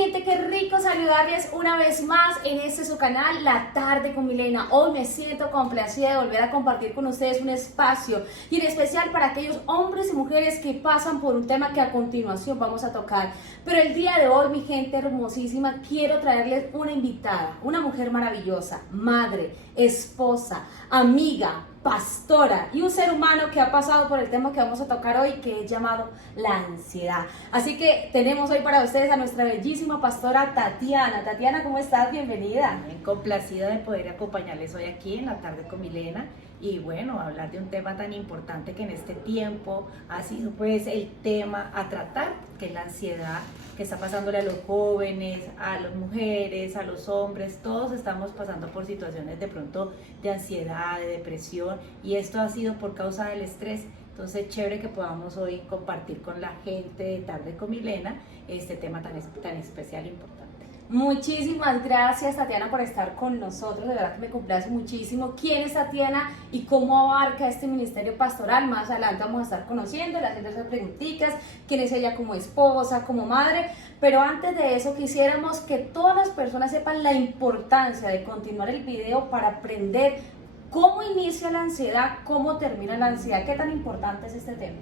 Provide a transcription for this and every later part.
gente, qué rico saludarles una vez más en este su canal, La Tarde con Milena. Hoy me siento complacida de volver a compartir con ustedes un espacio y en especial para aquellos hombres y mujeres que pasan por un tema que a continuación vamos a tocar. Pero el día de hoy, mi gente hermosísima, quiero traerles una invitada, una mujer maravillosa, madre, esposa, amiga, pastora y un ser humano que ha pasado por el tema que vamos a tocar hoy, que es llamado la ansiedad. Así que tenemos hoy para ustedes a nuestra bellísima pastora Tatiana. Tatiana, ¿cómo estás? Bienvenida. Complacida de poder acompañarles hoy aquí en La Tarde con Milena y bueno, hablar de un tema tan importante que en este tiempo ha sido pues el tema a tratar, que es la ansiedad que está pasándole a los jóvenes, a las mujeres, a los hombres. Todos estamos pasando por situaciones de pronto de ansiedad, de depresión, y esto ha sido por causa del estrés. Entonces, chévere que podamos hoy compartir con la gente de Tarde con Milena este tema tan especial e importante. Muchísimas gracias, Tatiana, por estar con nosotros. De verdad que me complace muchísimo. ¿Quién es Tatiana y cómo abarca este ministerio pastoral? Más adelante vamos a estar conociéndola, haciendo esas preguntitas. ¿Quién es ella como esposa, como madre? Pero antes de eso, quisiéramos que todas las personas sepan la importancia de continuar el video para aprender cómo inicia la ansiedad, cómo termina la ansiedad. ¿Qué tan importante es este tema?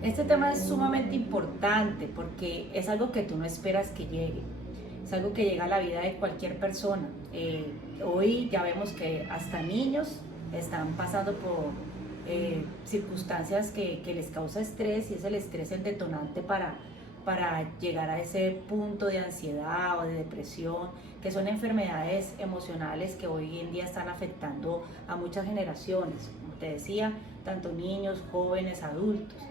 Este tema es sumamente importante porque es algo que tú no esperas que llegue. Es algo que llega a la vida de cualquier persona. Hoy ya vemos que hasta niños están pasando por circunstancias que les causa estrés, y es el estrés el detonante para llegar a ese punto de ansiedad o de depresión, que son enfermedades emocionales que hoy en día están afectando a muchas generaciones. Como te decía, tanto niños, jóvenes, adultos.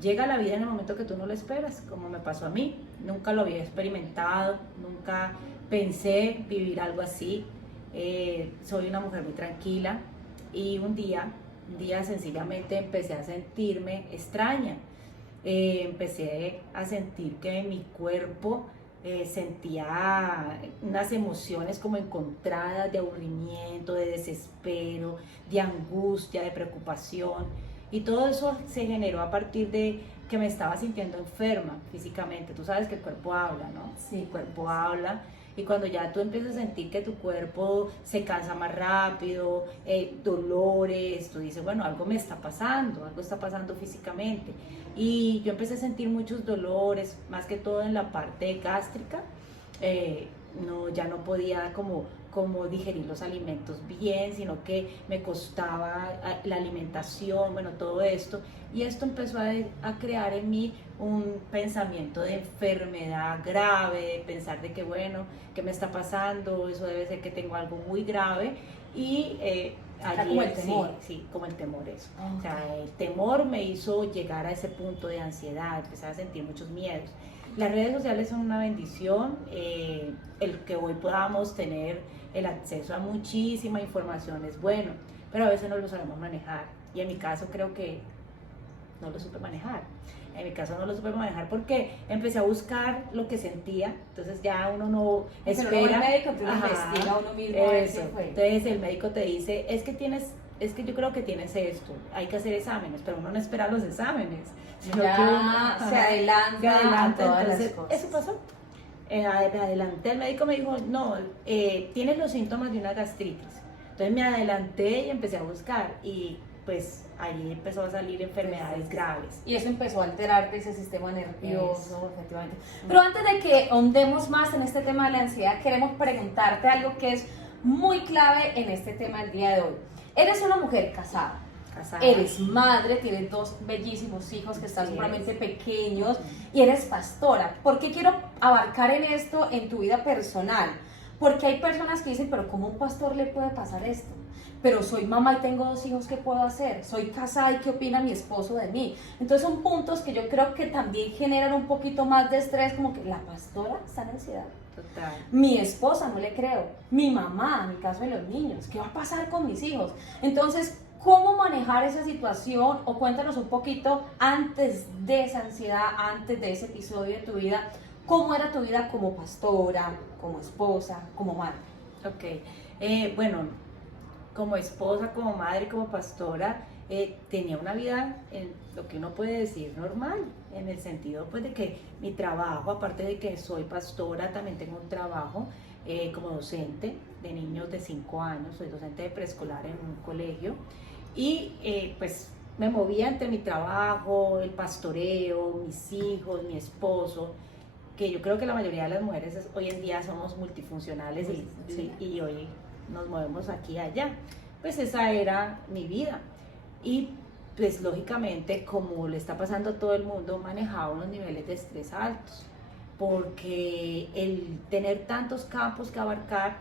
Llega a la vida en el momento que tú no lo esperas, como me pasó a mí. Nunca lo había experimentado, nunca pensé vivir algo así. Soy una mujer muy tranquila y un día sencillamente empecé a sentirme extraña. Empecé a sentir que en mi cuerpo sentía unas emociones como encontradas, de aburrimiento, de desespero, de angustia, de preocupación. Y todo eso se generó a partir de que me estaba sintiendo enferma físicamente. Tú sabes que el cuerpo habla, ¿no? Sí. El cuerpo habla. Y cuando ya tú empiezas a sentir que tu cuerpo se cansa más rápido, dolores, tú dices, bueno, algo me está pasando, algo está pasando físicamente. Y yo empecé a sentir muchos dolores, más que todo en la parte gástrica. Ya no podía como digerir los alimentos bien, sino que me costaba la alimentación, bueno, todo esto. Y esto empezó a crear en mí un pensamiento de enfermedad grave, de pensar de que, bueno, ¿qué me está pasando? Eso debe ser que tengo algo muy grave. Y allí como el temor. Sí, como el temor, eso. Okay. O sea, el temor me hizo llegar a ese punto de ansiedad, empecé a sentir muchos miedos. Las redes sociales son una bendición, el que hoy podamos tener el acceso a muchísima información es bueno, pero a veces no lo sabemos manejar, y en mi caso creo que no lo supe manejar. En mi caso no lo supe manejar porque empecé a buscar lo que sentía, entonces ya uno no espera. Pero el médico te investiga uno mismo. Eso. Entonces el médico te dice, es que yo creo que tienes esto, hay que hacer exámenes, pero uno no espera los exámenes, sino ya que uno se adelanta todas entonces, las cosas. eso pasó. Me adelanté, el médico me dijo, no, tienes los síntomas de una gastritis. Entonces me adelanté y empecé a buscar, y pues allí empezó a salir enfermedades graves. Y eso empezó a alterarte ese sistema nervioso, efectivamente. Pero antes de que ahondemos más en este tema de la ansiedad, queremos preguntarte algo que es muy clave en este tema del día de hoy. Eres una mujer casada. Eres madre, tienes dos bellísimos hijos que están sumamente pequeños y eres pastora. ¿Por qué quiero abarcar en esto en tu vida personal? Porque hay personas que dicen, pero ¿cómo a un pastor le puede pasar esto? Pero soy mamá y tengo dos hijos, ¿qué puedo hacer? Soy casada y ¿qué opina mi esposo de mí? Entonces son puntos que yo creo que también generan un poquito más de estrés, como que la pastora está en ansiedad. Total. Mi esposa, no le creo. Mi mamá, en el caso de los niños, ¿qué va a pasar con mis hijos? Entonces, ¿cómo manejar esa situación? O cuéntanos un poquito antes de esa ansiedad, antes de ese episodio de tu vida, ¿cómo era tu vida como pastora, como esposa, como madre? Ok, bueno, como esposa, como madre, como pastora, tenía una vida, en lo que uno puede decir, normal, en el sentido pues de que mi trabajo, aparte de que soy pastora, también tengo un trabajo como docente de niños de 5 años, soy docente de preescolar en un colegio, y pues me movía entre mi trabajo, el pastoreo, mis hijos, mi esposo, que yo creo que la mayoría de las mujeres hoy en día somos multifuncionales y hoy nos movemos aquí y allá. Pues esa era mi vida. Y pues lógicamente, como le está pasando a todo el mundo, manejaba unos niveles de estrés altos, porque el tener tantos campos que abarcar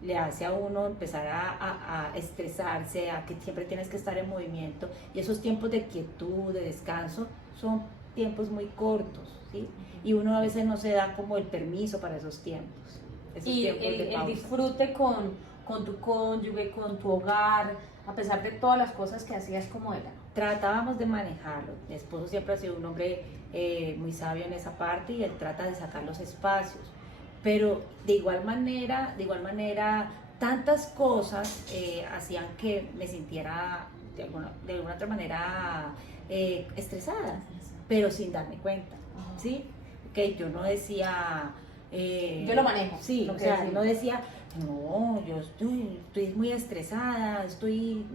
le hace a uno empezar a estresarse, a que siempre tienes que estar en movimiento, y esos tiempos de quietud, de descanso, son tiempos muy cortos, ¿sí? Y uno a veces no se da como el permiso para esos tiempos. Y el disfrute con tu cónyuge, con tu hogar, a pesar de todas las cosas que hacías, ¿cómo era? Tratábamos de manejarlo. Mi esposo siempre ha sido un hombre muy sabio en esa parte, y él trata de sacar los espacios. Pero de igual manera, tantas cosas hacían que me sintiera de alguna otra manera estresada, pero sin darme cuenta, ¿sí? Que yo no decía... yo lo manejo. Sí, o sea, no decía, no, yo estoy muy estresada,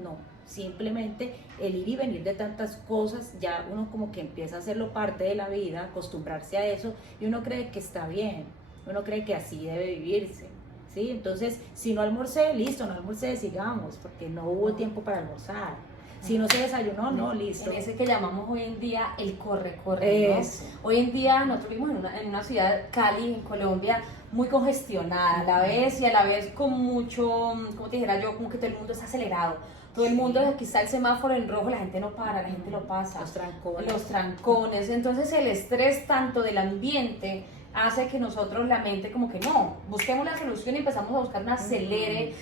no, simplemente el ir y venir de tantas cosas, ya uno como que empieza a hacerlo parte de la vida, acostumbrarse a eso, y uno cree que está bien, uno cree que así debe vivirse, ¿sí? Entonces, si no almorcé, listo, no almorcé, sigamos, porque no hubo tiempo para almorzar. Si no se desayunó, no, listo. En ese que llamamos hoy en día el corre-corre, ¿no? Hoy en día nosotros vivimos en una ciudad, Cali, en Colombia, muy congestionada a la vez, y a la vez con mucho, como te dijera yo, como que todo el mundo está acelerado. Todo el mundo, aquí está el semáforo en rojo, la gente no para, la gente lo pasa. Los trancones. Entonces el estrés tanto del ambiente hace que nosotros, la mente, como que no, busquemos la solución y empezamos a buscar un acelere,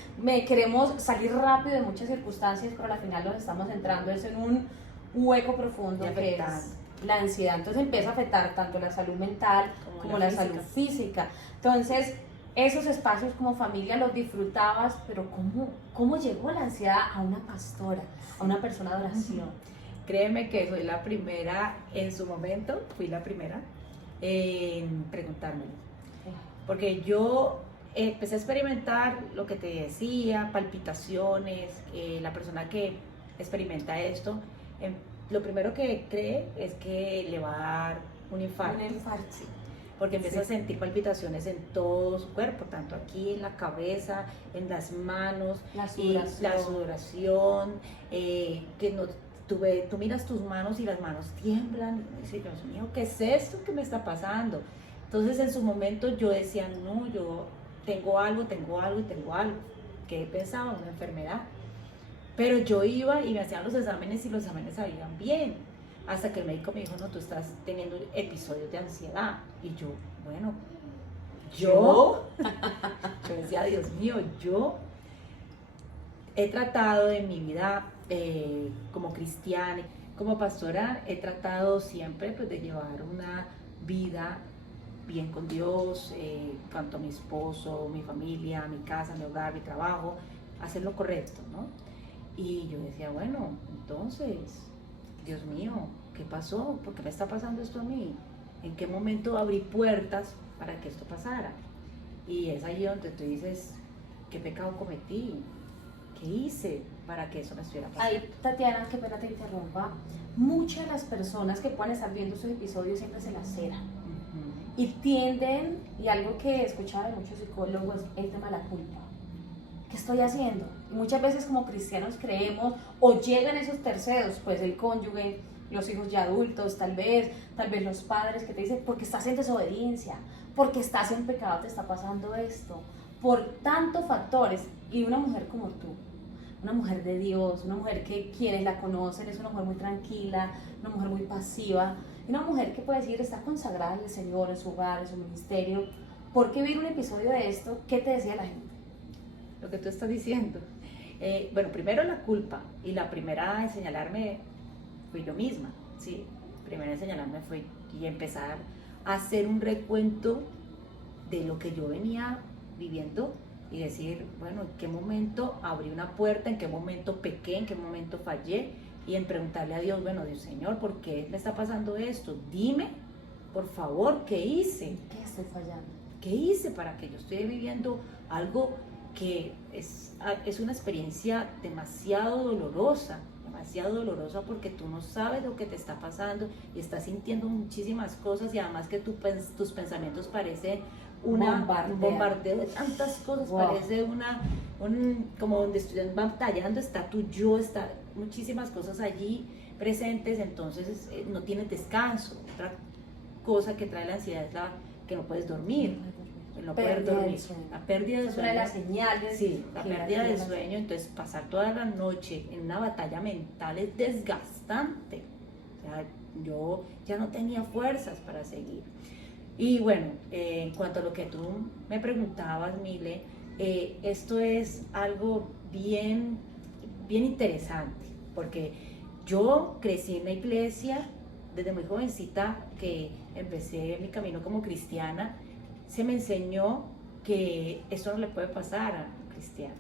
queremos salir rápido de muchas circunstancias, pero al final nos estamos entrando en un hueco profundo que es la ansiedad. Entonces empieza a afectar tanto la salud mental como la salud física. Entonces, esos espacios como familia los disfrutabas, pero ¿cómo llegó la ansiedad a una pastora, a una persona de oración? Créeme que soy la primera, en su momento, fui la primera en preguntármelo, porque yo empecé a experimentar lo que te decía, palpitaciones. La persona que experimenta esto, lo primero que cree es que le va a dar un infarto. Un infarto. Porque empieza a sentir palpitaciones en todo su cuerpo, tanto aquí en la cabeza, en las manos, la sudoración, que no... Tú miras tus manos y las manos tiemblan, y dices, Dios mío, ¿qué es esto que me está pasando? Entonces en su momento yo decía, no, yo tengo algo, que pensaba, una enfermedad. Pero yo iba y me hacían los exámenes, y los exámenes salían bien, hasta que el médico me dijo, no, tú estás teniendo episodios de ansiedad. Y yo, bueno, yo decía, Dios mío, yo he tratado en mi vida como cristiana, como pastora, he tratado siempre pues de llevar una vida bien con Dios, cuanto a mi esposo, mi familia, mi casa, mi hogar, mi trabajo, hacer lo correcto, ¿no? Y yo decía, bueno, entonces, Dios mío, ¿qué pasó? ¿Por qué me está pasando esto a mí? ¿En qué momento abrí puertas para que esto pasara? Y es ahí donde tú dices, ¿qué pecado cometí? ¿Qué hice para que eso me estuviera pasando? Ahí, Tatiana, qué pena te interrumpa. Muchas de las personas que puedan estar viendo estos episodios siempre se laceran. Y tienden, y algo que he escuchado de muchos psicólogos, es el tema de la culpa. ¿Qué estoy haciendo? Y muchas veces como cristianos creemos, o llegan esos terceros, pues el cónyuge, los hijos ya adultos, tal vez los padres, que te dicen, porque estás en desobediencia, porque estás en pecado, te está pasando esto, por tantos factores. Y una mujer como tú, una mujer de Dios, una mujer que quienes la conocen es una mujer muy tranquila, una mujer muy pasiva, una mujer que puede decir está consagrada al Señor, en su hogar, en su ministerio. ¿Por qué vivir un episodio de esto? ¿Qué te decía la gente? Lo que tú estás diciendo. Bueno, primero la culpa, y la primera en señalarme fui yo misma, ¿sí? Primero en señalarme fue y empezar a hacer un recuento de lo que yo venía viviendo, y decir, bueno, ¿en qué momento abrí una puerta? ¿En qué momento pequé? ¿En qué momento fallé? y en preguntarle a Dios, bueno, Dios Señor, ¿por qué me está pasando esto? Dime, por favor, ¿qué hice? ¿Qué estoy fallando? ¿Qué hice para que yo esté viviendo algo que es una experiencia demasiado dolorosa porque tú no sabes lo que te está pasando y estás sintiendo muchísimas cosas y además que tus pensamientos parecen un bombardeo de tantas cosas, parece como donde estuvieran batallando, está tu yo, está muchísimas cosas allí presentes, entonces no tienes descanso. Otra cosa que trae la ansiedad es que no puedes dormir. No poder dormir, la pérdida del sueño, las señales, sí, la pérdida del sueño, entonces pasar toda la noche en una batalla mental es desgastante, o sea, yo ya no tenía fuerzas para seguir. Y bueno, en cuanto a lo que tú me preguntabas, Mile, esto es algo bien interesante, porque yo crecí en la iglesia desde muy jovencita, que empecé mi camino como cristiana. Se me enseñó que esto no le puede pasar a un cristiano,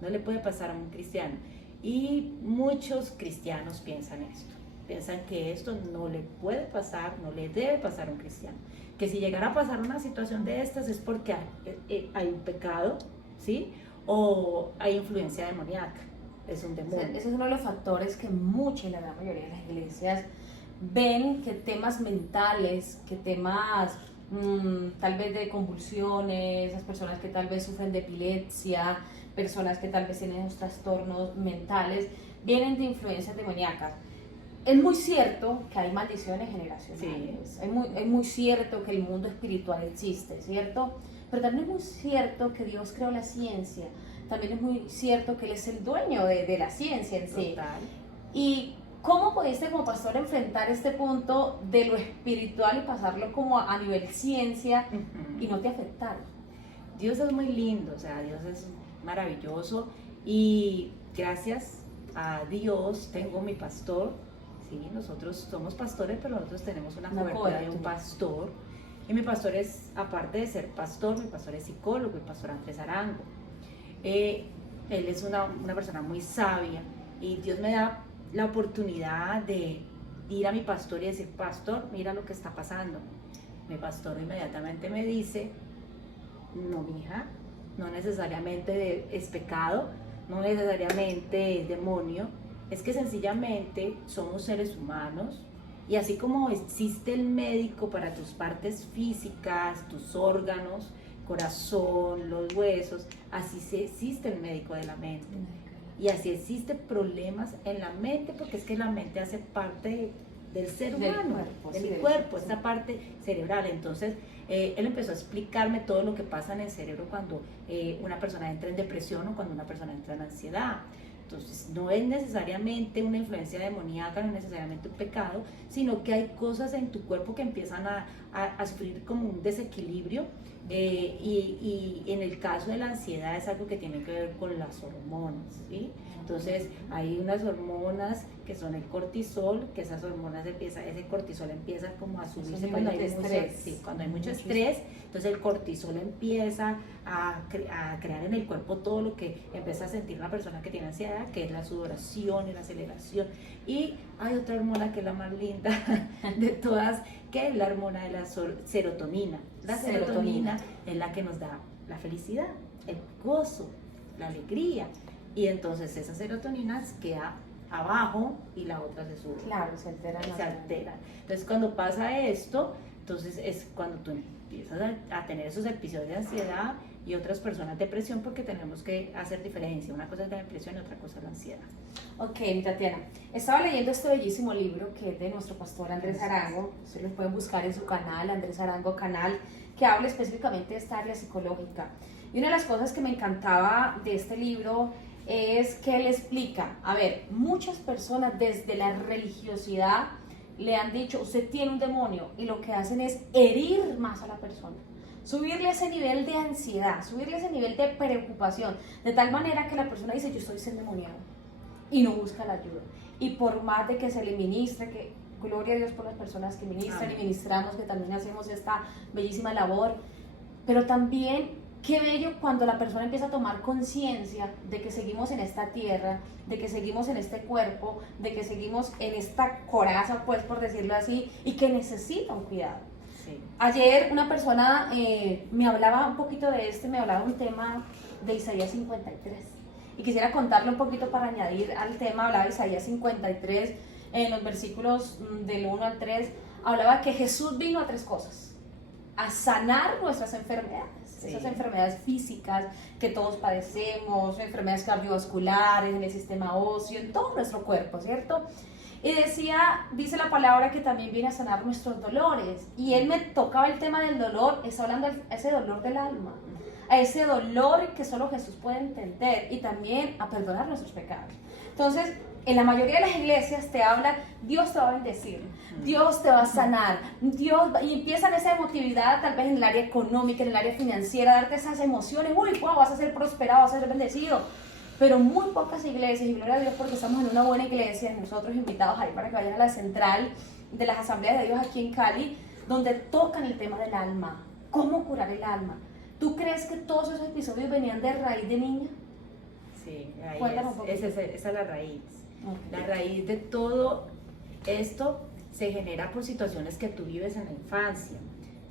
no le puede pasar a un cristiano. Y muchos cristianos piensan esto, piensan que esto no le puede pasar, no le debe pasar a un cristiano. Que si llegara a pasar una situación de estas es porque hay un pecado, ¿sí? O hay influencia demoníaca, es un demonio. Ese es uno de los factores que mucha y la gran mayoría de las iglesias ven, que temas mentales, que temas tal vez de convulsiones, esas personas que tal vez sufren de epilepsia, personas que tal vez tienen esos trastornos mentales, vienen de influencias demoníacas. Es muy cierto que hay maldiciones generacionales, sí. Es muy cierto que el mundo espiritual existe, ¿cierto? Pero también es muy cierto que Dios creó la ciencia, también es muy cierto que Él es el dueño de la ciencia en sí. Total. Y ¿cómo pudiste como pastor enfrentar este punto de lo espiritual y pasarlo como a nivel ciencia y no te afectar? Dios es muy lindo, o sea, Dios es maravilloso y gracias a Dios tengo mi pastor, sí, nosotros somos pastores, pero nosotros tenemos una cobertura de un pastor y mi pastor es, aparte de ser pastor, mi pastor es psicólogo, el pastor Andrés Arango. Él es una persona muy sabia y Dios me da la oportunidad de ir a mi pastor y decir, pastor, mira lo que está pasando. Mi pastor inmediatamente me dice, no, mija, no necesariamente es pecado, no necesariamente es demonio, es que sencillamente somos seres humanos y así como existe el médico para tus partes físicas, tus órganos, corazón, los huesos, así existe el médico de la mente. Y así existen problemas en la mente, porque es que la mente hace parte del ser humano, del cuerpo, esta parte cerebral. Entonces, él empezó a explicarme todo lo que pasa en el cerebro cuando una persona entra en depresión o cuando una persona entra en ansiedad. Entonces, no es necesariamente una influencia demoníaca, no es necesariamente un pecado, sino que hay cosas en tu cuerpo que empiezan a sufrir como un desequilibrio. Y en el caso de la ansiedad es algo que tiene que ver con las hormonas, ¿sí? Entonces hay unas hormonas que son el cortisol, que esas hormonas ese cortisol empieza como a subirse cuando hay mucho estrés, entonces el cortisol empieza a crear en el cuerpo todo lo que empieza a sentir una persona que tiene ansiedad, que es la sudoración y la aceleración. Y hay otra hormona que es la más linda de todas, que es la hormona de la serotonina. La serotonina es la que nos da la felicidad, el gozo, la alegría. Y entonces esa serotonina queda abajo y la otra se sube. Claro, se altera. Entonces cuando pasa esto, entonces es cuando tú empiezas a tener esos episodios de ansiedad y otras personas depresión, porque tenemos que hacer diferencia. Una cosa es la depresión y otra cosa es la ansiedad. Ok, Tatiana, estaba leyendo este bellísimo libro que es de nuestro pastor Andrés Arango. Ustedes lo pueden buscar en su canal, Andrés Arango Canal, que habla específicamente de esta área psicológica. Y una de las cosas que me encantaba de este libro es que él explica, a ver, muchas personas desde la religiosidad le han dicho, usted tiene un demonio, y lo que hacen es herir más a la persona, subirle ese nivel de ansiedad, subirle ese nivel de preocupación, de tal manera que la persona dice, yo estoy endemoniado, y no busca la ayuda. Y por más de que se le ministre, que gloria a Dios por las personas que ministran y ministramos, que también hacemos esta bellísima labor, pero también qué bello cuando la persona empieza a tomar conciencia de que seguimos en esta tierra, de que seguimos en este cuerpo, de que seguimos en esta coraza, pues por decirlo así, y que necesita un cuidado. Sí. Ayer una persona me hablaba un poquito de me hablaba un tema de Isaías 53. Y quisiera contarle un poquito para añadir al tema. Hablaba de Isaías 53, en los versículos del 1 al 3, hablaba que Jesús vino a 3 cosas: a sanar nuestras enfermedades, sí, esas enfermedades físicas que todos padecemos, enfermedades cardiovasculares, en el sistema óseo, en todo nuestro cuerpo, ¿cierto? Y dice la palabra que también viene a sanar nuestros dolores. Y él me tocaba el tema del dolor, está hablando de ese dolor del alma, a ese dolor que solo Jesús puede entender, y también a perdonar nuestros pecados. Entonces, en la mayoría de las iglesias te hablan, Dios te va a bendecir, Dios te va a sanar, y empiezan esa emotividad tal vez en el área económica, en el área financiera, darte esas emociones, uy, wow, vas a ser prosperado, vas a ser bendecido. Pero muy pocas iglesias, y gloria a Dios porque estamos en una buena iglesia, nosotros invitados ahí para que vayan a la central de las asambleas de Dios aquí en Cali, donde tocan el tema del alma, cómo curar el alma. ¿Tú crees que todos esos episodios venían de raíz de niña? Sí, esa es la raíz. Okay. La raíz de todo esto se genera por situaciones que tú vives en la infancia,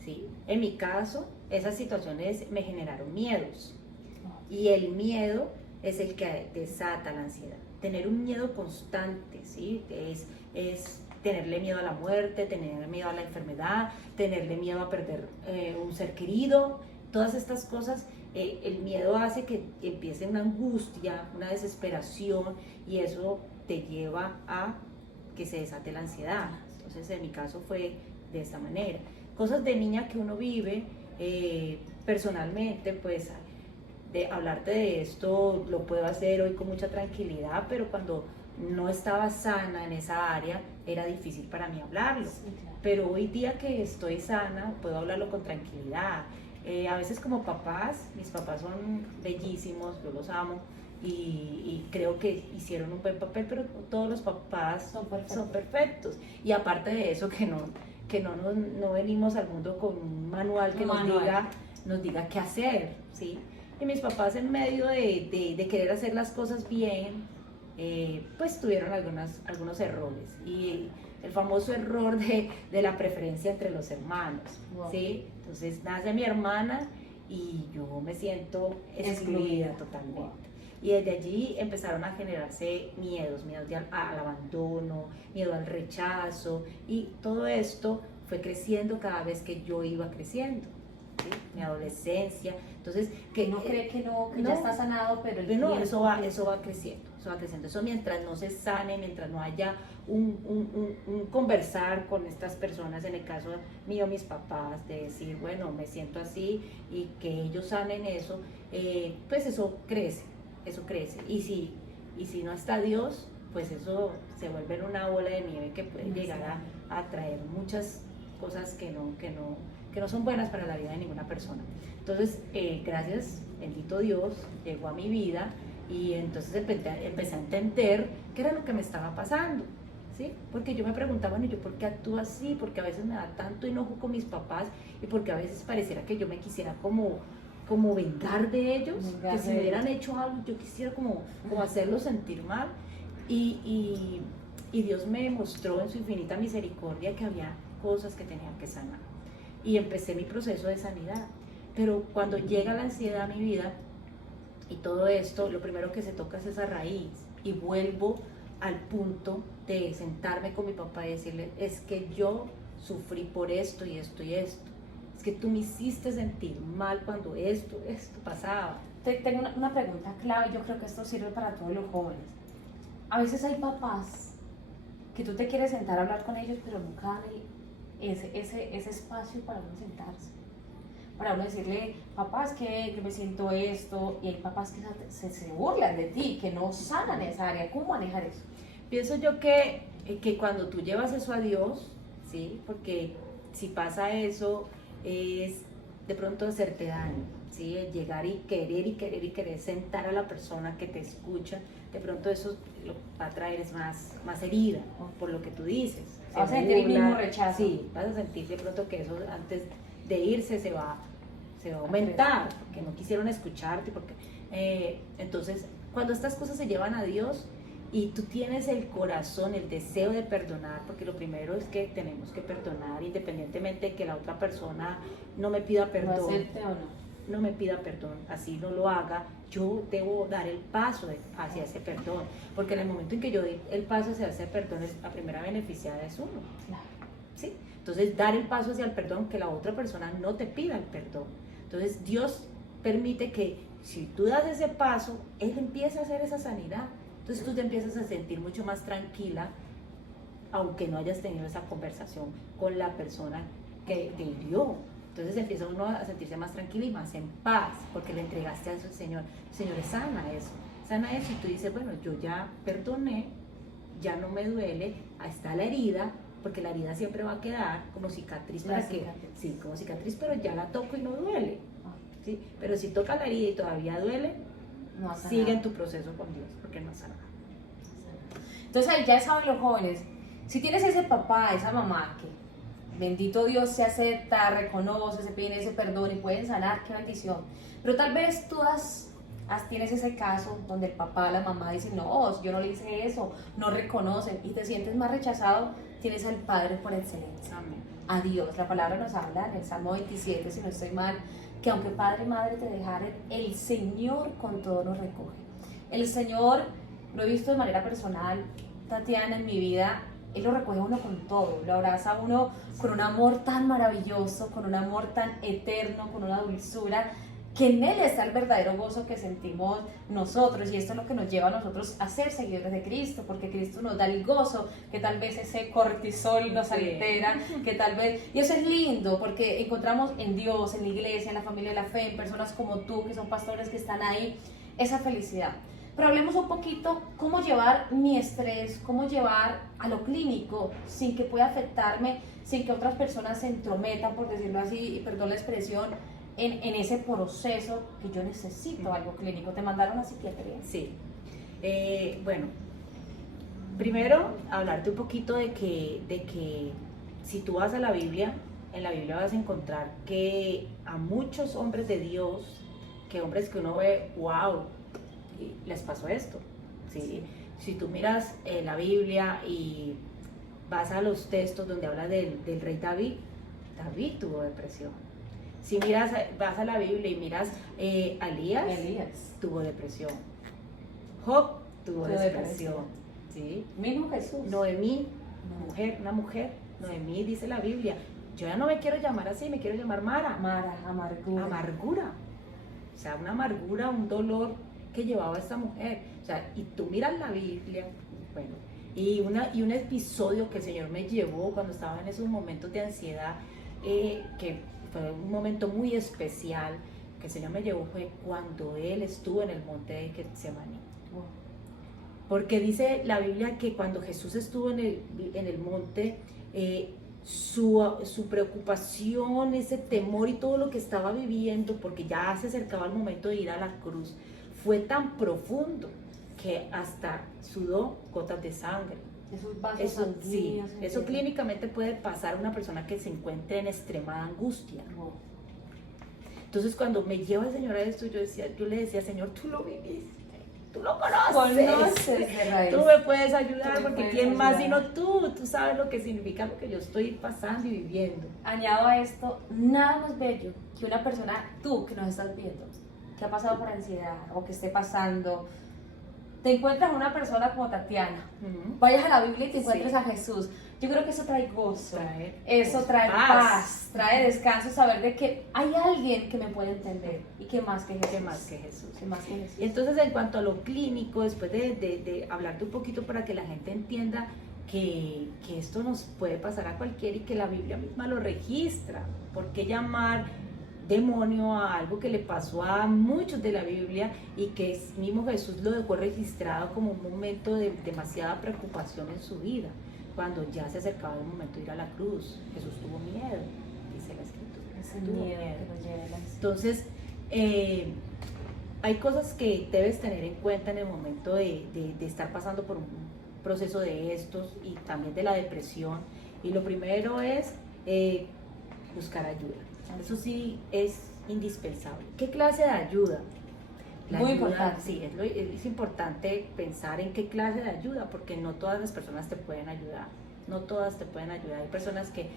¿sí? En mi caso, esas situaciones me generaron miedos, y el miedo es el que desata la ansiedad. Tener un miedo constante, ¿sí? Es tenerle miedo a la muerte, tener miedo a la enfermedad, tenerle miedo a perder un ser querido. Todas estas cosas, el miedo hace que empiece una angustia, una desesperación, y eso te lleva a que se desate la ansiedad. Entonces, en mi caso fue de esta manera. Cosas de niña que uno vive, personalmente, pues, de hablarte de esto lo puedo hacer hoy con mucha tranquilidad, pero cuando no estaba sana en esa área era difícil para mí hablarlo. Sí, claro. Pero hoy día que estoy sana puedo hablarlo con tranquilidad. A veces como papás, mis papás son bellísimos, yo los amo, y creo que hicieron un buen papel, pero todos los papás son perfectos. Y aparte de eso, que no venimos al mundo con un manual que nos diga qué hacer, ¿sí? Y mis papás, en medio de querer hacer las cosas bien, pues tuvieron algunos errores. Y el famoso error de la preferencia entre los hermanos, wow. ¿Sí? Entonces nace mi hermana y yo me siento excluida totalmente. Wow. Y desde allí empezaron a generarse miedos al abandono, miedo al rechazo, y todo esto fue creciendo cada vez que yo iba creciendo. ¿Sí? Mi adolescencia, entonces que no cree que ya está sanado, pero eso va creciendo, eso mientras no se sane, mientras no haya un conversar con estas personas, en el caso mío, mis papás, de decir, bueno, me siento así, y que ellos sanen eso, pues eso crece, y si no está Dios, pues eso se vuelve en una bola de nieve que puede llegar a traer muchas cosas que no son buenas para la vida de ninguna persona. Entonces, gracias, bendito Dios, llegó a mi vida, y entonces empecé a entender qué era lo que me estaba pasando, ¿sí? Porque yo me preguntaba, bueno, ¿yo por qué actúo así? Porque a veces me da tanto enojo con mis papás, y porque a veces pareciera que yo me quisiera como vengar de ellos, que si me hubieran hecho algo, yo quisiera como hacerlos sentir mal, y Dios me mostró en su infinita misericordia que había cosas que tenían que sanar. Y empecé mi proceso de sanidad. Pero cuando llega la ansiedad a mi vida y todo esto, lo primero que se toca es esa raíz, y vuelvo al punto de sentarme con mi papá y decirle, es que yo sufrí por esto y esto y esto, es que tú me hiciste sentir mal cuando esto pasaba. Tengo una pregunta clave, yo creo que esto sirve para todos los jóvenes. A veces hay papás que tú te quieres sentar a hablar con ellos, pero nunca hay ese espacio para uno sentarse, para uno decirle, papá, es que me siento esto, y hay papás que se burlan de ti, que no sanan esa área. ¿Cómo manejar eso? Pienso yo que cuando tú llevas eso a Dios, ¿sí? Porque si pasa eso, es de pronto hacerte daño, ¿sí? Llegar y querer sentar a la persona que te escucha, de pronto eso lo va a traer es más herida, ¿no? Por lo que tú dices. Vas a sentir el mismo rechazo. Sí, vas a sentir de pronto que eso antes de irse se va se va a aumentar, porque no quisieron escucharte, porque entonces cuando estas cosas se llevan a Dios y tú tienes el corazón, el deseo de perdonar, porque lo primero es que tenemos que perdonar independientemente de que la otra persona no me pida perdón, ¿Lo acepte o no me pida perdón, así no lo haga, yo debo dar el paso hacia ese perdón, porque en el momento en que yo doy el paso hacia ese perdón, la primera beneficiada es uno. Claro. ¿Sí? Entonces, dar el paso hacia el perdón, que la otra persona no te pida el perdón. Entonces, Dios permite que si tú das ese paso, Él empieza a hacer esa sanidad. Entonces, tú te empiezas a sentir mucho más tranquila, aunque no hayas tenido esa conversación con la persona que te hirió. Entonces empieza uno a sentirse más tranquilo y más en paz, porque le entregaste a eso al Señor. Señor, sana eso, y tú dices, bueno, yo ya perdoné, ya no me duele, ahí está la herida, porque la herida siempre va a quedar como cicatriz, sí, como cicatriz, pero ya la toco y no duele, ¿sí? Pero si toca la herida y todavía duele, no sigue en tu proceso con Dios, porque no sana. Entonces ahí ya saben los jóvenes, si tienes ese papá, esa mamá que bendito Dios se acepta, reconoce, se pide ese perdón y pueden sanar, qué bendición. Pero tal vez tú tienes ese caso donde el papá, la mamá dicen, no, yo no le hice eso, no reconocen y te sientes más rechazado, tienes al Padre por excelencia. Amén. A Dios. La palabra nos habla en el Salmo 27, si no estoy mal, que aunque padre y madre te dejaren, el Señor con todo nos recoge. El Señor, lo he visto de manera personal, Tatiana, en mi vida, Él lo recoge a uno con todo, lo abraza a uno con un amor tan maravilloso, con un amor tan eterno, con una dulzura, que en Él está el verdadero gozo que sentimos nosotros, y esto es lo que nos lleva a nosotros a ser seguidores de Cristo, porque Cristo nos da el gozo, que tal vez ese cortisol nos altera, que tal vez, y eso es lindo, porque encontramos en Dios, en la iglesia, en la familia de la fe, en personas como tú, que son pastores que están ahí, esa felicidad. Pero hablemos un poquito cómo llevar mi estrés, cómo llevar a lo clínico sin que pueda afectarme, sin que otras personas se entrometan, por decirlo así, y perdón la expresión, en ese proceso que yo necesito algo clínico. ¿Te mandaron a psiquiatría? Sí. Bueno, primero hablarte un poquito de que si tú vas a la Biblia, en la Biblia vas a encontrar que a muchos hombres de Dios, que hombres que uno ve, wow, les pasó esto, ¿sí? Sí. Si tú miras la Biblia y vas a los textos donde habla del rey David, David tuvo depresión. Si vas a la Biblia y miras Elías tuvo depresión. Job tuvo depresión, ¿sí? Mismo Jesús. Noemí, una mujer, Noemí dice la Biblia, yo ya no me quiero llamar así, me quiero llamar Mara. Amargura. O sea, una amargura, un dolor que llevaba esta mujer. O sea, y tú miras la Biblia, bueno, y un episodio que el Señor me llevó cuando estaba en esos momentos de ansiedad, que fue un momento muy especial, que el Señor me llevó, fue cuando Él estuvo en el monte de Getsemaní. Porque dice la Biblia que cuando Jesús estuvo en el monte, su preocupación, ese temor y todo lo que estaba viviendo, porque ya se acercaba el momento de ir a la cruz, fue tan profundo que hasta sudó gotas de sangre. Esos vasos sanguíneos. Sí, eso clínicamente puede pasar a una persona que se encuentre en extremada angustia. Entonces cuando me lleva el Señor a esto, yo le decía, Señor, tú lo viviste, tú lo conoces, tú me puedes ayudar, porque ¿quién más sino tú sabes lo que significa lo que yo estoy pasando y viviendo. Añado a esto, nada más bello que una persona, tú que nos estás viendo, que ha pasado por ansiedad o que esté pasando, te encuentras una persona como Tatiana, vayas a la Biblia y te encuentres a Jesús. Yo creo que eso trae gozo, eso trae paz, trae descanso, saber de que hay alguien que me puede entender y que más que Jesús. Entonces, en cuanto a lo clínico, después de hablarte un poquito para que la gente entienda que esto nos puede pasar a cualquiera y que la Biblia misma lo registra, ¿por qué llamar demonio a algo que le pasó a muchos de la Biblia y que mismo Jesús lo dejó registrado como un momento de demasiada preocupación en su vida? Cuando ya se acercaba el momento de ir a la cruz, Jesús tuvo miedo, dice la Escritura. Ese miedo que nos lleva a la... Entonces, hay cosas que debes tener en cuenta en el momento de estar pasando por un proceso de estos y también de la depresión. Y lo primero es buscar ayuda. Eso sí es indispensable. ¿Qué clase de ayuda? Muy importante. Sí, es importante pensar en qué clase de ayuda, porque no todas las personas te pueden ayudar, no todas te pueden ayudar. Hay personas que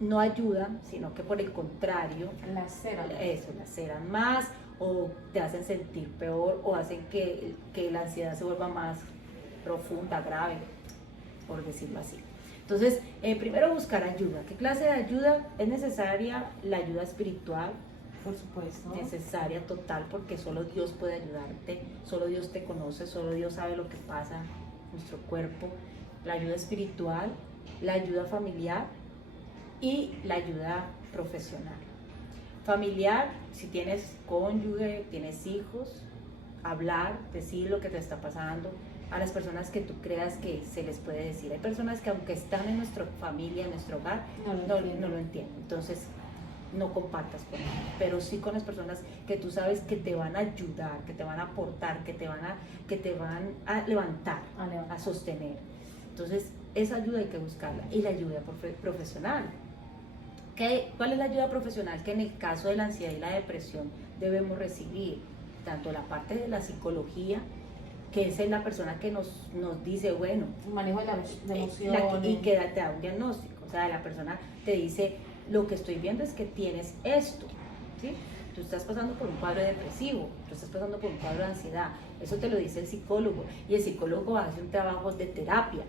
no ayudan, sino que por el contrario, laceran más, o te hacen sentir peor, o hacen que la ansiedad se vuelva más profunda, grave, por decirlo así. Entonces, primero buscar ayuda. ¿Qué clase de ayuda? Es necesaria la ayuda espiritual. Por supuesto. Necesaria, total, porque solo Dios puede ayudarte, solo Dios te conoce, solo Dios sabe lo que pasa en nuestro cuerpo. La ayuda espiritual, la ayuda familiar y la ayuda profesional. Familiar, si tienes cónyuge, tienes hijos, hablar, decir lo que te está pasando a las personas que tú creas que se les puede decir. Hay personas que aunque están en nuestra familia, en nuestro hogar, no lo entienden. Entonces, no compartas con ellos, pero sí con las personas que tú sabes que te van a ayudar, que te van a aportar, que te van a levantar, a sostener. Entonces, esa ayuda hay que buscarla. Y la ayuda profesional. ¿Cuál es la ayuda profesional que en el caso de la ansiedad y la depresión debemos recibir? Tanto la parte de la psicología, que es la persona que nos dice, bueno, manejo de emociones, y que te da un diagnóstico, o sea, la persona te dice, lo que estoy viendo es que tienes esto, ¿sí? Tú estás pasando por un cuadro depresivo, tú estás pasando por un cuadro de ansiedad, eso te lo dice el psicólogo, y el psicólogo hace un trabajo de terapia,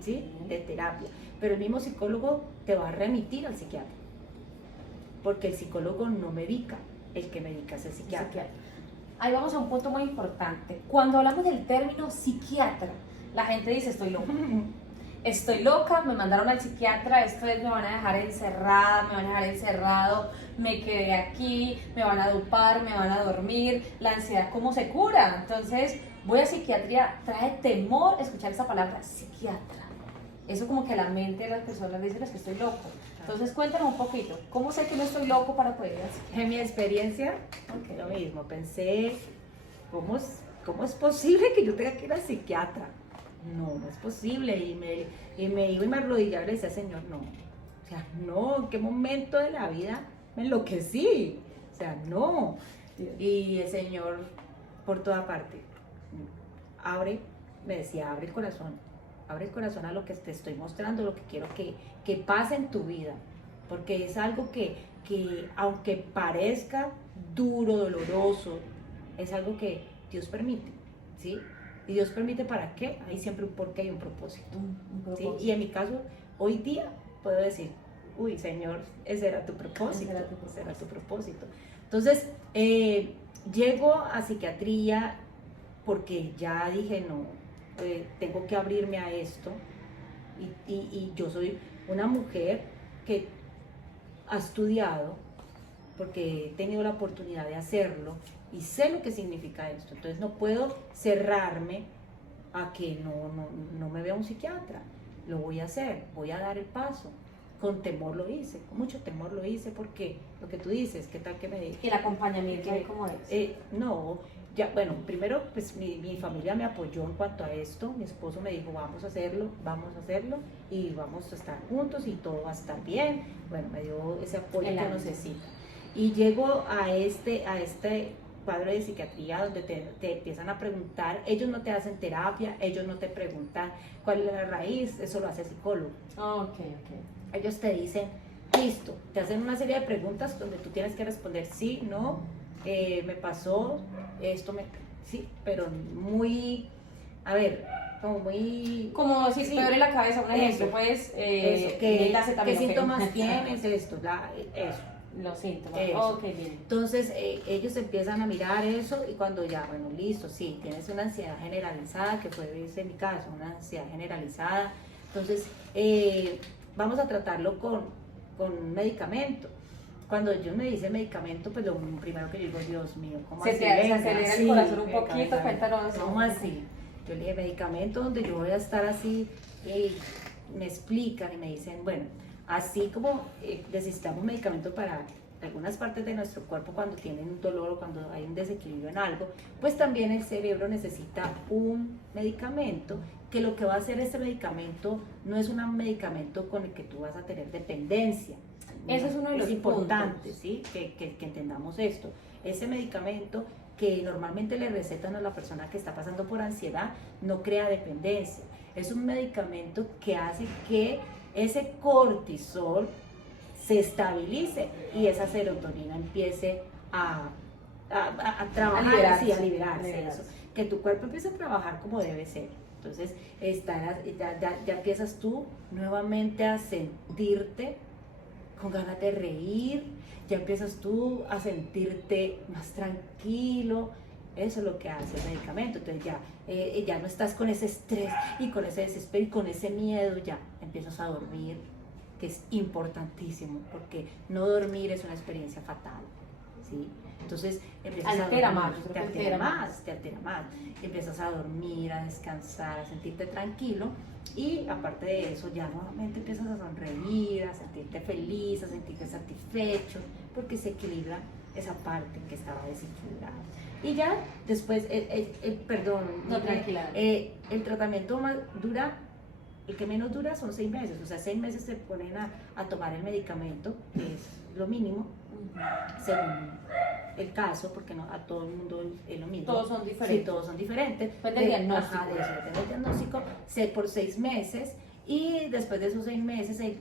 ¿sí? De terapia, pero el mismo psicólogo te va a remitir al psiquiatra, porque el psicólogo no medica, el que medica es el psiquiatra. Ahí vamos a un punto muy importante. Cuando hablamos del término psiquiatra, la gente dice, estoy loca. Estoy loca, me mandaron al psiquiatra, esto es, me van a dejar encerrada, me van a dejar encerrado, me quedé aquí, me van a dopar, me van a dormir, la ansiedad, ¿cómo se cura? Entonces, voy a psiquiatría, trae temor escuchar esa palabra, psiquiatra. Eso como que a la mente de las personas dicen, es que estoy loco. Entonces, cuéntame un poquito, ¿cómo sé que no estoy loco para poder ir al psiquiatra? En mi experiencia, lo mismo, pensé, ¿cómo es posible que yo tenga que ir al psiquiatra? No es posible, y me iba y me arrodillaba y le decía, Señor, no, o sea, no, ¿en qué momento de la vida me enloquecí? O sea, no, y el Señor por toda parte, me decía, abre el corazón a lo que te estoy mostrando, lo que quiero que pase en tu vida, porque es algo que aunque parezca duro, doloroso, es algo que Dios permite, ¿sí? ¿Y Dios permite para qué? Hay siempre un porqué y un propósito. ¿Sí? Y en mi caso, hoy día puedo decir, uy, Señor, ese era tu propósito. Ese era tu propósito. Entonces, llego a psiquiatría porque ya dije, no, tengo que abrirme a esto. Y yo soy una mujer que ha estudiado, porque he tenido la oportunidad de hacerlo, y sé lo que significa esto. Entonces no puedo cerrarme a que no me vea un psiquiatra. Lo voy a hacer, voy a dar el paso. Con temor lo hice, con mucho temor lo hice, porque lo que tú dices, ¿qué tal que me diga? ¿Y el acompañamiento ahí cómo es? No, ya, bueno, primero pues mi familia me apoyó en cuanto a esto. Mi esposo me dijo, vamos a hacerlo, y vamos a estar juntos y todo va a estar bien. Bueno, me dio ese apoyo que necesita. Y llego a este cuadro de psiquiatría donde te empiezan a preguntar, ellos no te hacen terapia, ellos no te preguntan cuál es la raíz, eso lo hace el psicólogo. Okay. Ellos te dicen, listo, te hacen una serie de preguntas donde tú tienes que responder sí, no, me pasó, sí, pero muy, a ver, como si te duele la cabeza, un ejemplo, pues, ¿qué síntomas tienes? Eso. Los síntomas. Bien. Entonces ellos empiezan a mirar eso, y cuando ya, bueno, listo, sí, tienes una ansiedad generalizada, que puede ser mi caso, una ansiedad generalizada, entonces vamos a tratarlo con medicamento. Cuando ellos me dicen medicamento, pues lo primero que yo digo, Dios mío, ¿cómo así? Se acelera el corazón un poquito, cuéntanos. ¿Cómo así? Yo le dije, medicamento donde yo voy a estar así, me explican y me dicen, bueno, así como necesitamos medicamento para algunas partes de nuestro cuerpo cuando tienen un dolor o cuando hay un desequilibrio en algo, pues también el cerebro necesita un medicamento, que lo que va a hacer este medicamento no es un medicamento con el que tú vas a tener dependencia. Eso es uno de los importante, puntos. ¿sí? Que entendamos esto. Ese medicamento que normalmente le recetan a la persona que está pasando por ansiedad no crea dependencia. Es un medicamento que hace que ese cortisol se estabilice y esa serotonina empiece a trabajar, a liberarse. Eso, que tu cuerpo empiece a trabajar como debe ser. Entonces ya empiezas tú nuevamente a sentirte con ganas de reír, ya empiezas tú a sentirte más tranquilo. Eso es lo que hace el medicamento. Entonces ya no estás con ese estrés y con ese desespero y con ese miedo, ya empiezas a dormir, que es importantísimo, porque no dormir es una experiencia fatal, ¿sí? Entonces empiezas a dormir, te altera más, empiezas a dormir, a descansar, a sentirte tranquilo, y aparte de eso ya nuevamente empiezas a sonreír, a sentirte feliz, a sentirte satisfecho, porque se equilibra esa parte que estaba desequilibrada. Y ya después, el tratamiento más dura, el que menos dura son 6 meses, o sea, 6 meses se ponen a tomar el medicamento, que es lo mínimo, según el caso, porque no a todo el mundo es lo mismo. Todos son diferentes. Sí, todos son diferentes. Depende del diagnóstico. Ajá, depende del diagnóstico, por 6 meses, y después de esos 6 meses el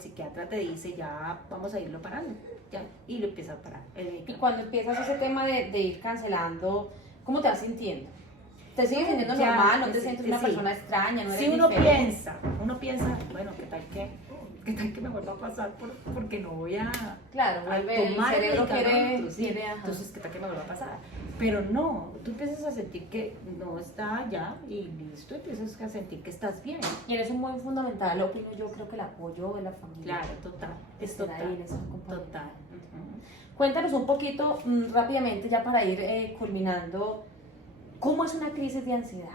psiquiatra te dice, ya vamos a irlo parando, ya, y lo empieza a parar. Y cuando empiezas ese tema de ir cancelando, ¿cómo te vas sintiendo? ¿Te sigues sintiendo normal? ¿No te sientes una persona extraña? ¿No eres si uno diferente? piensa, bueno, ¿qué tal que me vuelva a pasar porque no voy a, claro, a tomar el cerebro medicamento, ¿sí? quiere Entonces, ¿qué tal que me vuelva a pasar? Pero no, tú empiezas a sentir que no está ya y listo, empiezas a sentir que estás bien. Y eso es muy fundamental, opino yo, creo que el apoyo de la familia. Claro, total, es total, ahí en esos acompañamientos. total. Cuéntanos un poquito rápidamente, ya para ir culminando, ¿cómo es una crisis de ansiedad?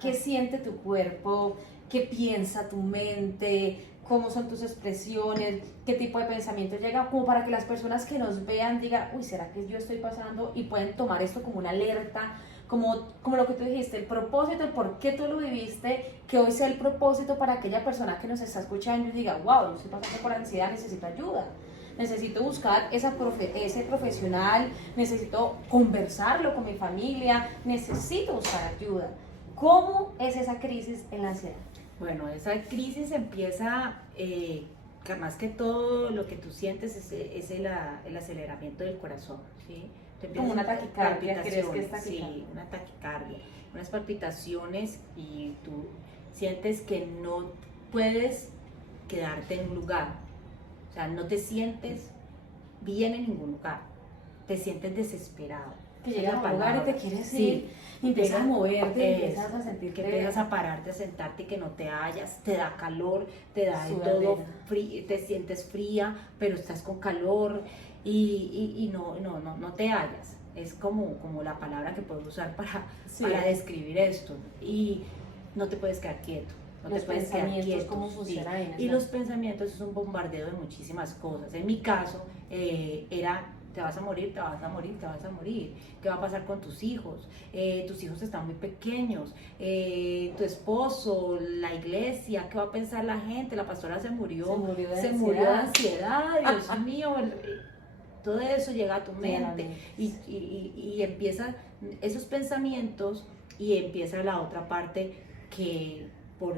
¿Qué siente tu cuerpo? ¿Qué piensa tu mente? ¿Cómo son tus expresiones? ¿Qué tipo de pensamiento llega? Como para que las personas que nos vean digan, uy, ¿será que yo estoy pasando? Y pueden tomar esto como una alerta, como lo que tú dijiste, el propósito, el por qué tú lo viviste, que hoy sea el propósito para aquella persona que nos está escuchando y diga, wow, yo estoy pasando por ansiedad, necesito ayuda. Necesito buscar ese profesional, necesito conversarlo con mi familia, necesito buscar ayuda. ¿Cómo es esa crisis en la ansiedad? Bueno, esa crisis empieza, más que todo lo que tú sientes es el aceleramiento del corazón, ¿sí? Como una taquicardia, ¿crees que es taquicardia? Sí, una taquicardia, unas palpitaciones, y tú sientes que no puedes quedarte en un lugar, o sea, no te sientes bien en ningún lugar, te sientes desesperado. Que llegas a un lugar y te quieres ir, y empiezas a moverte, empiezas a sentir que empiezas a pararte, a sentarte y que no te hallas, te da calor, te da todo frío, te sientes fría, pero estás con calor y no te hallas. Es como la palabra que puedo usar para describir esto, y no te puedes quedar quieto. No los te puedes quedar quieto. ¿Cómo funciona ahí? Y los pensamientos es un bombardeo de muchísimas cosas. En mi caso era: te vas a morir, te vas a morir, te vas a morir. ¿Qué va a pasar con tus hijos? Tus hijos están muy pequeños. Tu esposo, la iglesia, ¿qué va a pensar la gente? La pastora se murió de ansiedad, Dios mío. Todo eso llega a tu mente y empiezan esos pensamientos, y empieza la otra parte, que por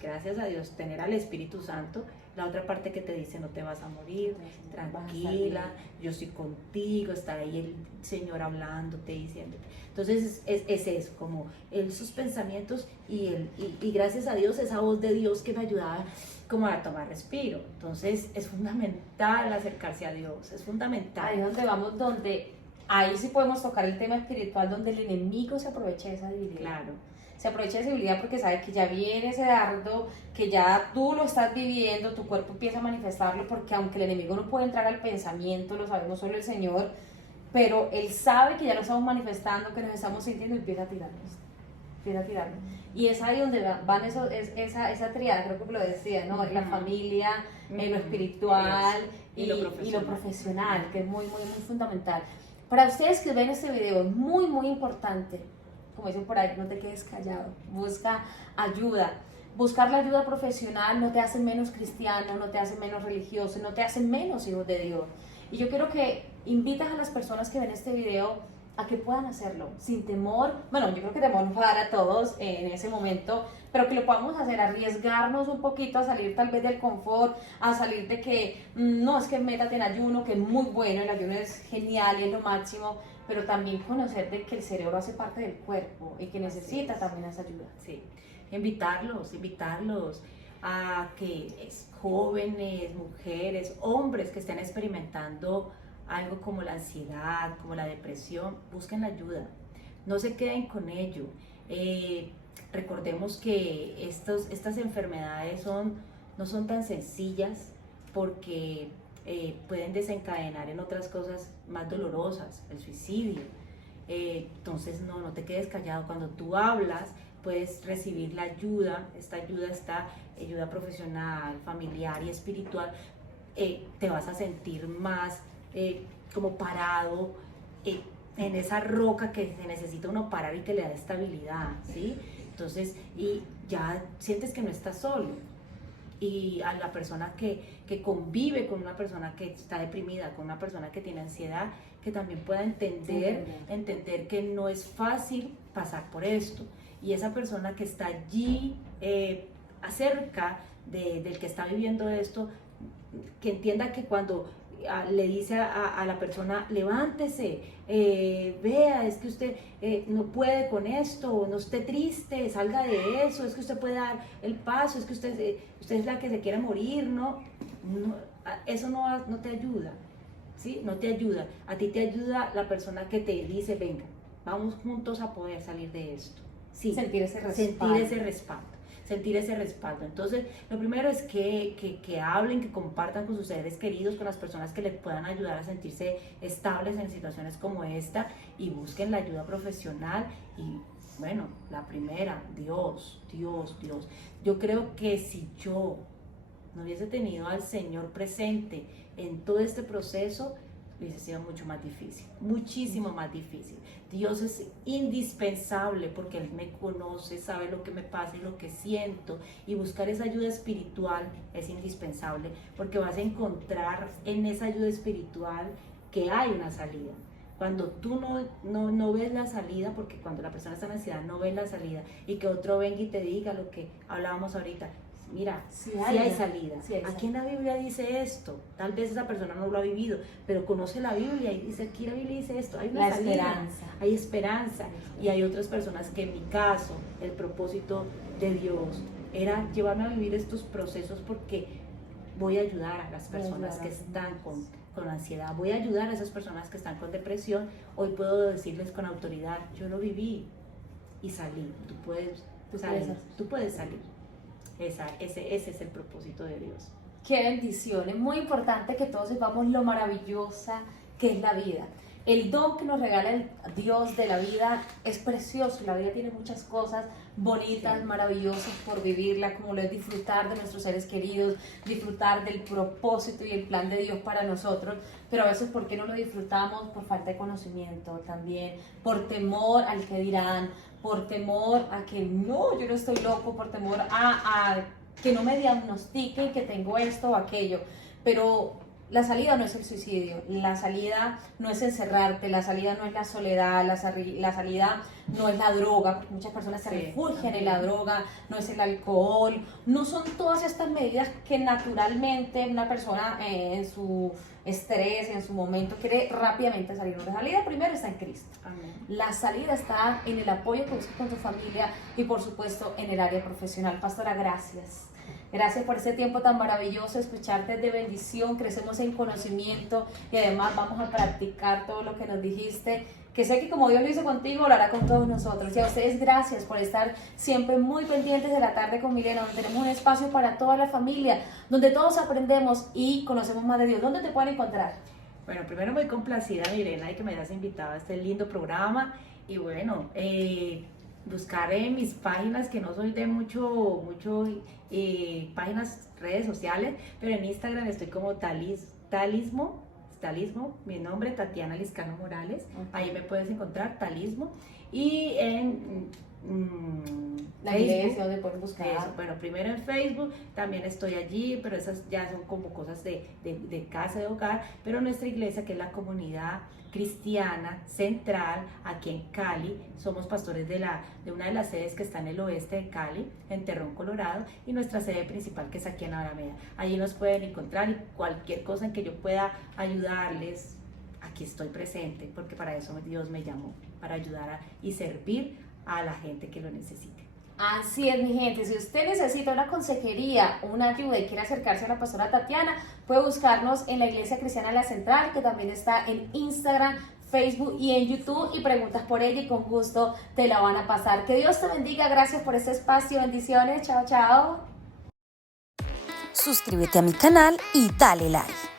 gracias a Dios tener al Espíritu Santo, la otra parte que te dice: no te vas a morir, tranquila, yo estoy contigo, está ahí el Señor hablándote, diciéndote. Entonces es eso, como esos pensamientos y gracias a Dios esa voz de Dios que me ayudaba como a tomar respiro. Entonces es fundamental acercarse a Dios, es fundamental. Ahí donde vamos, ahí sí podemos tocar el tema espiritual, donde el enemigo se aprovecha de esa debilidad. Claro. Se aprovecha de esa debilidad porque sabe que ya viene ese dardo, que ya tú lo estás viviendo, tu cuerpo empieza a manifestarlo, porque aunque el enemigo no puede entrar al pensamiento, lo sabemos solo el Señor, pero él sabe que ya lo estamos manifestando, que nos estamos sintiendo, y empieza a tirarnos. empieza a tirarlo. Y es ahí donde van esa triada, creo que lo decía, ¿no? La familia, lo espiritual y lo profesional, que es muy, muy, muy fundamental. Para ustedes que ven este video, es muy, muy importante, como dicen por ahí, no te quedes callado, busca ayuda. Buscar la ayuda profesional no te hace menos cristiano, no te hace menos religioso, no te hace menos hijos de Dios. Y yo quiero que invitas a las personas que ven este video a que puedan hacerlo sin temor. Bueno, yo creo que temor nos va a dar a todos en ese momento, pero que lo podamos hacer, arriesgarnos un poquito a salir tal vez del confort, a salir de que no, es que métate en ayuno, que es muy bueno, el ayuno es genial y es lo máximo, pero también conocer de que el cerebro hace parte del cuerpo y que necesita también esa ayuda. Sí, invitarlos a que jóvenes, mujeres, hombres que estén experimentando algo como la ansiedad, como la depresión, busquen la ayuda, no se queden con ello. Recordemos que estas enfermedades no son tan sencillas porque pueden desencadenar en otras cosas más dolorosas, el suicidio. Entonces no te quedes callado, cuando tú hablas puedes recibir la ayuda, esta ayuda profesional, familiar y espiritual, te vas a sentir más como parado en esa roca que se necesita uno parar y que le da estabilidad, ¿sí? Entonces, y ya sientes que no estás solo. Y a la persona que convive con una persona que está deprimida, con una persona que tiene ansiedad, que también pueda entender que no es fácil pasar por esto. Y esa persona que está allí acerca del que está viviendo esto, que entienda que cuando le dice a la persona, levántese, vea, es que usted no puede con esto, no esté triste, salga de eso, es que usted puede dar el paso, es que usted es la que se quiere morir, eso no te ayuda, ¿sí? No te ayuda. A ti te ayuda la persona que te dice, venga, vamos juntos a poder salir de esto. Sí, sentir ese respaldo. Entonces, lo primero es que hablen, que compartan con sus seres queridos, con las personas que les puedan ayudar a sentirse estables en situaciones como esta, y busquen la ayuda profesional. Y bueno, la primera, Dios. Yo creo que si yo no hubiese tenido al Señor presente en todo este proceso, hubiese sido mucho más difícil, muchísimo más difícil. Dios es indispensable porque Él me conoce, sabe lo que me pasa y lo que siento, y buscar esa ayuda espiritual es indispensable porque vas a encontrar en esa ayuda espiritual que hay una salida. Cuando tú no ves la salida, porque cuando la persona está en ansiedad no ves la salida, y que otro venga y te diga lo que hablábamos ahorita, mira, sí hay salida. Aquí en la Biblia dice esto, tal vez esa persona no lo ha vivido, pero conoce la Biblia y dice, aquí la Biblia dice esto, hay una salida, hay esperanza. Y hay otras personas que, en mi caso, el propósito de Dios era llevarme a vivir estos procesos porque voy a ayudar a las personas que están con ansiedad, voy a ayudar a esas personas que están con depresión. Hoy puedo decirles con autoridad, yo lo viví y salí, tú puedes salir. Ese es el propósito de Dios. Qué bendición, es muy importante que todos sepamos lo maravillosa que es la vida. El don que nos regala el Dios de la vida es precioso. La vida tiene muchas cosas bonitas, maravillosas por vivirla, como lo es disfrutar de nuestros seres queridos, disfrutar del propósito y el plan de Dios para nosotros, pero a veces, ¿por qué no lo disfrutamos? Por falta de conocimiento también, por temor al que dirán, por temor a que no, yo no estoy loco, por temor a que no me diagnostiquen que tengo esto o aquello. Pero la salida no es el suicidio, la salida no es encerrarte, la salida no es la soledad, la salida no es la droga, porque muchas personas se refugian en la droga, no es el alcohol, no son todas estas medidas que naturalmente una persona en su estrés, en su momento, quiere rápidamente salir. La salida primero está en Cristo. Amén. La salida está en el apoyo que buscas con tu familia y, por supuesto, en el área profesional. Pastora, gracias. Gracias por este tiempo tan maravilloso, escucharte de bendición, crecemos en conocimiento y además vamos a practicar todo lo que nos dijiste, que sé que como Dios lo hizo contigo, lo hará con todos nosotros. Y a ustedes gracias por estar siempre muy pendientes de La Tarde con Milena, donde tenemos un espacio para toda la familia, donde todos aprendemos y conocemos más de Dios. ¿Dónde te pueden encontrar? Bueno, primero muy complacida, Milena, de que me hayas invitado a este lindo programa. Y bueno, buscar en mis páginas, que no soy de mucho páginas, redes sociales, pero en Instagram estoy como Talismo, mi nombre, Tatiana Liscano Morales, ahí me puedes encontrar, Talismo, y en la Facebook, iglesia donde pueden buscar. eso, bueno, primero en Facebook, también estoy allí, pero esas ya son como cosas de casa, de hogar, pero nuestra iglesia, que es la Comunidad Cristiana Central, aquí en Cali, somos pastores de una de las sedes que está en el oeste de Cali, en Terrón, Colorado, y nuestra sede principal, que es aquí en Alameda. Allí nos pueden encontrar, y cualquier cosa en que yo pueda ayudarles, aquí estoy presente, porque para eso Dios me llamó, para ayudar y servir a la gente que lo necesite. Así es, mi gente. Si usted necesita una consejería, una ayuda y quiere acercarse a la pastora Tatiana, puede buscarnos en la Iglesia Cristiana La Central, que también está en Instagram, Facebook y en YouTube, y preguntas por ella y con gusto te la van a pasar. Que Dios te bendiga. Gracias por este espacio. Bendiciones. Chao, chao. Suscríbete a mi canal y dale like.